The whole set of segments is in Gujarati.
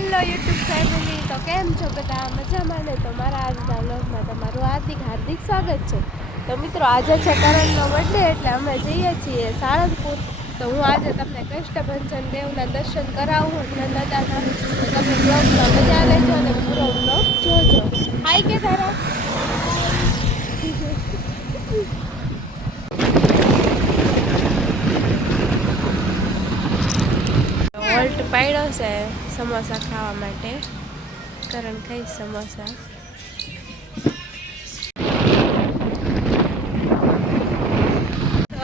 હેલો યુટ્યુબ ફેમિલી, તો કેમ છો બધા? મજામાં ને? તો મારા આજના વ્લોગમાં તમારું હાર્દિક સ્વાગત છે. તો મિત્રો, આજે છે કરણનો બર્થડે, એટલે અમે જઈએ છીએ સાળંગપુર. તો હું આજે તમને કષ્ટભંજન દેવના દર્શન કરાવું હનુમાન દાદાના. તો તમે વ્લોગમાં મજા લેજો અને પૂરો વ્લોગ જોજો. હાય કે તારા હોલ્ટ પાડ્યો છે સમોસા ખાવા માટે. કરણ ખાઈ સમોસા.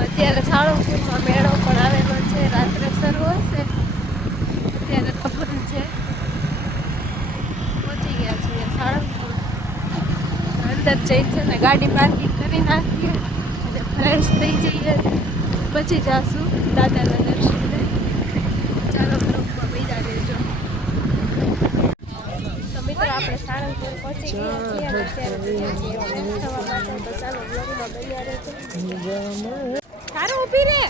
અત્યારે સાળંગપુરમાં મેળો પણ આવેલો છે, રાત્રે શરૂ હશે. અત્યારે ખબર છે, પહોંચી ગયા છીએ સાળંગપુર. અંદર જઈ છે ને ગાડી પાર્કિંગ કરી નાખીએ અને ફ્રેશ થઈ જઈએ, પછી જાશું દાદાના દર્શને. ચાલો બ્લોગમાં બૈરા રહેજો. તો મિત્રો, આપણે સાળંગપુર પહોંચી ગયા છીએ અને અત્યારે જઈએ છીએ ફ્રેશ થવા માટે. તો ચાલો બ્લોગમાં બન્યા રહેજો. તારું ઊભી રે.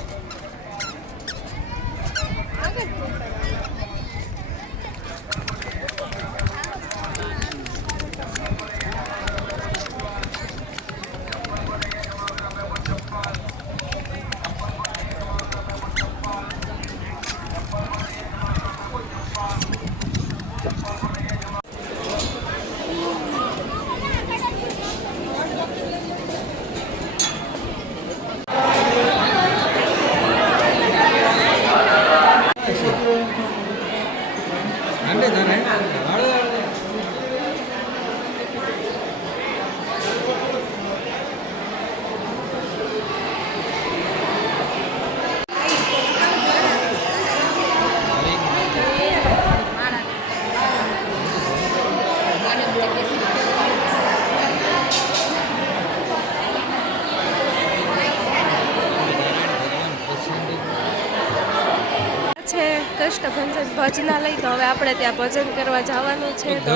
કષ્ટભંજન ભજનાલય. તો હવે આપણે ત્યાં ભજન કરવા જવાનું છે. તો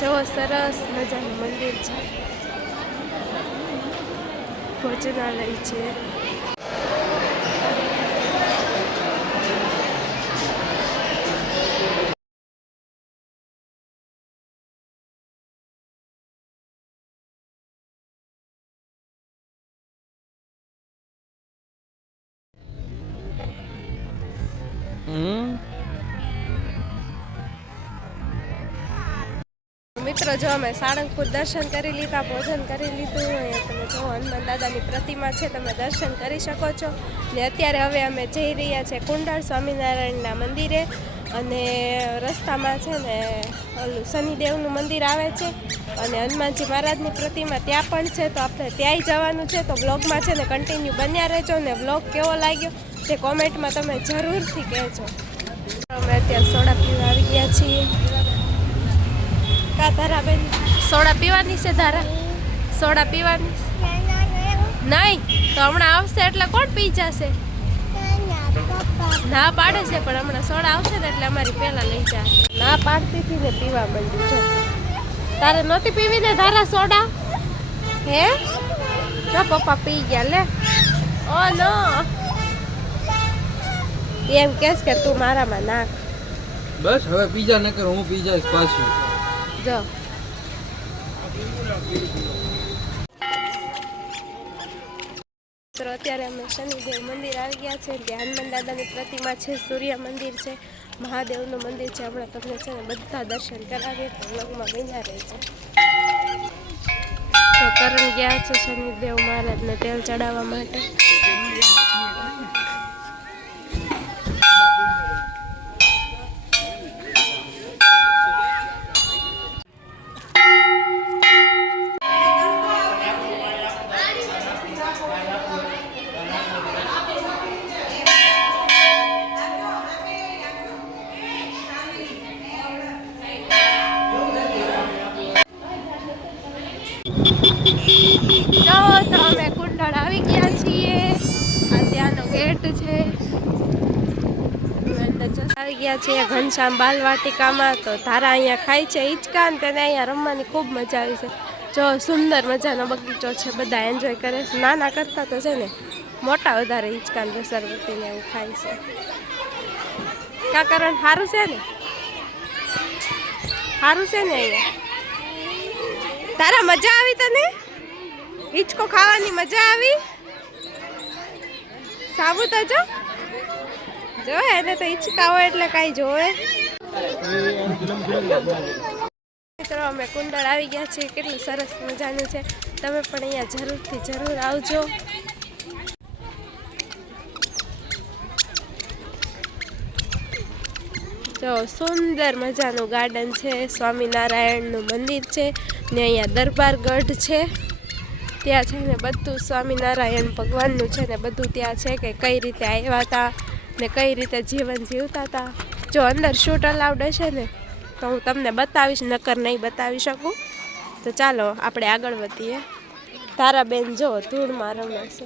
જેવો સરસ મજાનું મંદિર છે, ભજનાલય છે. મિત્રો, જો અમે સાળંગપુર દર્શન કરી લીધા, ભોજન કરી લીધું. અહીંયા તમે જો હનુમાન દાદાની પ્રતિમા છે, તમે દર્શન કરી શકો છો. ને અત્યારે હવે અમે જઈ રહ્યા છીએ કુંડાળ સ્વામિનારાયણના મંદિરે. અને રસ્તામાં છે ને ઓલું શનિદેવનું મંદિર આવે છે અને હનુમાનજી મહારાજની પ્રતિમા ત્યાં પણ છે. તો આપણે ત્યાંય જવાનું છે. તો બ્લોગમાં છે ને કન્ટિન્યુ બન્યા રહેજો. ને બ્લોગ કેવો લાગ્યો તે કોમેન્ટમાં તમે જરૂરથી કહેજો. અમે અત્યારે સોડા પીવા આવી ગયા છીએ. કા ધારા બેન, સોડા પીવાની છે? ધારા સોડા પીવાની નહીં? તો હમણાં આવશે એટલે કોણ પી જશે? ના પાડે છે, પણ હમણાં સોડા આવશે ને એટલે અમારી પહેલા લઈ જાય. ના પાડતી હતી ને પીવા માંડી. જો તારે નહોતી પીવી ને ધારા સોડા? હે જો પપ્પા પી ગયા. લે ઓ નો, એમ કેસ કે તું મારામાં નાખ. બસ હવે પીજા ન કર, હું પી જઈશ પાછું. જો અત્યારે અમે શનિદેવ મંદિર આવી ગયા છે. ત્યાં હનુમાન દાદાની પ્રતિમા છે, સૂર્ય મંદિર છે, મહાદેવનું મંદિર છે. હમણાં તમને છે ને બધા દર્શન કરાવીએ. તો વ્લોગમાં બન્યા રહે છે. તો કરણ ગયા છે શનિદેવ મહારાજને તેલ ચડાવવા માટે. તો અમે કુંડાળ આવી ગયા છીએ. આ ત્યાંનો ગેટ છે. આવી ગયા છીએ ઘનશ્યામ બાલવાટિકામાં. તો ધારા અહીંયા ખાય છે હિંચકા, ને તેને અહીંયા રમવાની ખૂબ મજા આવી છે. જો સુંદર મજાનો બગીચો છે, બધા એન્જોય કરે છે. નાના કરતા તો છે ને મોટા વધારે હિંચકાન રસરવતીને એવું ખાય છે. કા કરણ સારું છે ને? સારું છે ને અહીંયા તારા મજા આવી તને હિચકો ખાવાની મજા આવી સાબુ તો જો એને તો હિચકા હોય એટલે કાંઈ જોવે મિત્રો અમે કુંડળ આવી ગયા છીએ કેટલું સરસ મજાનું છે તમે પણ અહીંયા જરૂરથી જરૂર આવજો તો સુંદર મજાનું ગાર્ડન છે સ્વામિનારાયણનું મંદિર છે ને અહીંયા દરબારગઢ છે ત્યાં છે ને બધું સ્વામિનારાયણ ભગવાનનું છે ને બધું ત્યાં છે કે કઈ રીતે આવ્યા હતા ને કઈ રીતે જીવન જીવતા હતા જો અંદર શૂટ અલાઉડ હશે ને તો હું તમને બતાવીશ નકર નહીં બતાવી શકું તો ચાલો આપણે આગળ વધીએ તારાબેન જો ધૂળમાં રમે છે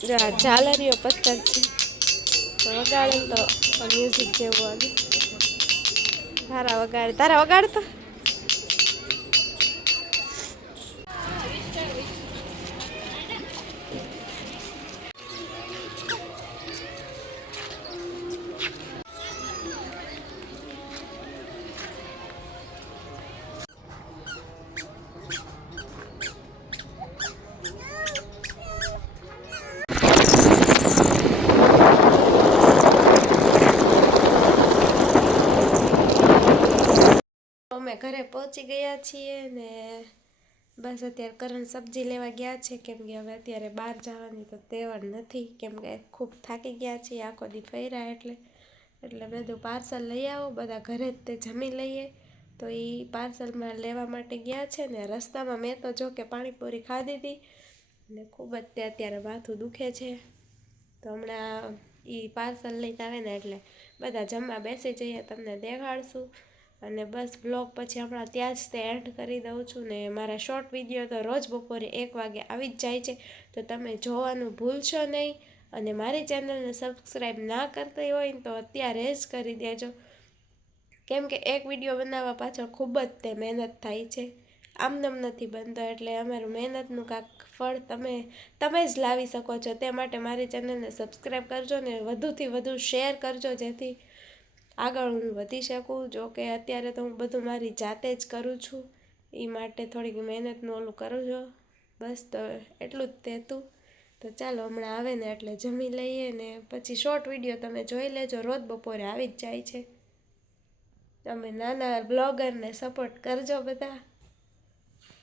જો આ ઝાલરીઓ પથ્થર છે તો વગાડે તો મ્યુઝિક જેવું આવે તારા વગાડતો અમે ઘરે પહોંચી ગયા છીએ ને બસ અત્યારે કરણ સબ્જી લેવા ગયા છે કેમ કે હવે અત્યારે બહાર જવાની તો તહેવાર નથી કેમ કે ખૂબ થાકી ગયા છીએ આખો દી ફર્યા એટલે બધું પાર્સલ લઈ આવો બધા ઘરે જ તે જમી લઈએ તો એ પાર્સલમાં લેવા માટે ગયા છે ને રસ્તામાં મેં તો જો કે પાણીપુરી ખાધી હતી ને ખૂબ જ તે અત્યારે માથું દુખે છે તો હમણાં એ પાર્સલ લઈને આવે ને એટલે બધા જમવા બેસી જઈએ તમને દેખાડશું અને બસ બ્લોગ પછી હમણાં ત્યાં જ તે એડ કરી દઉં છું ને મારા શોર્ટ વિડીયો તો રોજ બપોરે 1 વાગે આવી જ જાય છે તો તમે જોવાનું ભૂલશો નહીં અને મારી ચેનલને સબસ્ક્રાઈબ ના કરતી હોય ને તો અત્યારે જ કરી દેજો કેમ કે એક વિડીયો બનાવવા પાછળ ખૂબ જ તે મહેનત થાય છે આમનામ નથી બનતો એટલે અમારું મહેનતનું કાંઈક ફળ તમે જ લાવી શકો છો તે માટે મારી ચેનલને સબસ્ક્રાઈબ કરજો ને વધુથી વધુ શેર કરજો જેથી આગળ હું વધી શકું જો કે અત્યારે તો હું બધું મારી જાતે જ કરું છું એ માટે થોડીક મહેનતનું ઓલું કરું છું બસ તો એટલું જ તે હતું તો ચાલો હમણાં આવે ને એટલે જમી લઈએ ને પછી શોર્ટ વિડીયો તમે જોઈ લેજો રોજ બપોરે આવી જ જાય છે તમે નાના બ્લોગરને સપોર્ટ કરજો બધા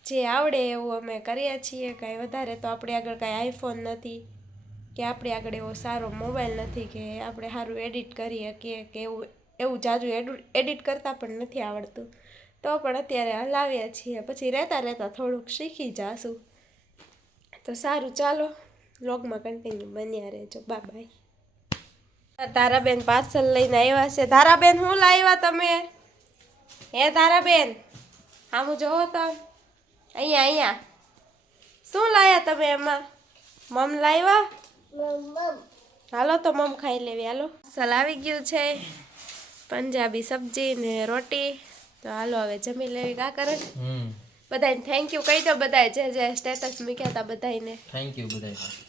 જે આવડે એવું અમે કરીએ છીએ કાંઈ વધારે તો આપણે આગળ કાંઈ આઈફોન નથી કે આપણે આગળ એવો સારો મોબાઈલ નથી કે આપણે સારું એડિટ કરી શકીએ કે એવું જાજુ એડિટ કરતાં પણ નથી આવડતું તો પણ અત્યારે હલાવીએ છીએ પછી રહેતા થોડુંક શીખી જાશું તો સારું ચાલો વ્લોગમાં કન્ટિન્યુ બન્યા રહેજો બાય તારાબેન પાર્સલ લઈને આવ્યા છે તારાબેન શું લાવ્યા તમે હે તારાબેન આમ જોવો તો અહીંયા શું લાવ્યા તમે એમાં મમ લાવ્યા હાલો તો મમ ખાઈ લેવી હાલો સલ આવી ગયું છે પંજાબી સબ્જી ને રોટી તો હાલો હવે જમી લેવી કા કરે બધાને થેન્ક યુ કહી દો બધાએ જે સ્ટેટસ મૂક્યા હતા બધાને થેન્ક યુ બધાને